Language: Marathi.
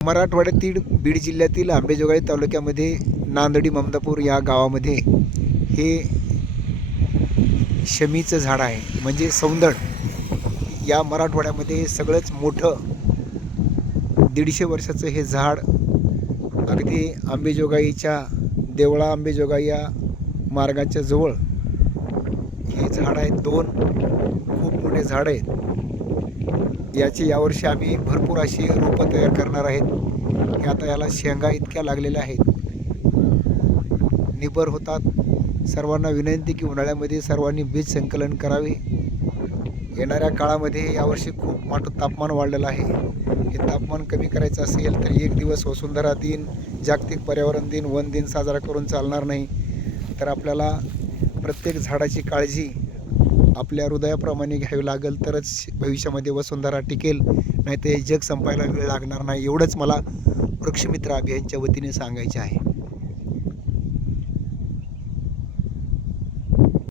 मराठवाड्यातील बीड जिल्ह्यातील अंबेजोगाई तालुक्यामध्ये नांदडी ममदापूर या गावामध्ये हे शमीचं झाड आहे, म्हणजे सौंदळ. या मराठवाड्यामध्ये सगळंच मोठं 150 वर्षाचं हे झाड अगदी अंबेजोगाईच्या देवळा अंबेजोगाई या मार्गाच्या जवळ हे झाड आहेत. 2 खूप मोठे झाड आहेत. याची यावर्षी आम्ही भरपूर अशी रोपं तयार करणार आहेत. हे आता याला शेंगा इतक्या लागलेल्या आहेत, निबर होतात. सर्वांना विनंती की उन्हाळ्यामध्ये सर्वांनी बीज संकलन करावे. येणाऱ्या काळामध्ये यावर्षी खूप मोठं तापमान वाढलेलं आहे. हे तापमान कमी करायचं असेल तर एक दिवस वसुंधरा दिन, जागतिक पर्यावरण दिन, वन दिन साजरा करून चालणार नाही. तर आपल्याला प्रत्येक झाडाची काळजी आपल्या हृदयाप्रमाणे घ्यावी लागेल, तरच भविष्यामध्ये वसुंधरा टिकेल. नाही तर जग संपायला वेळ लागणार नाही. एवढंच मला वृक्षमित्र अभियानच्या वतीने सांगायचे आहे.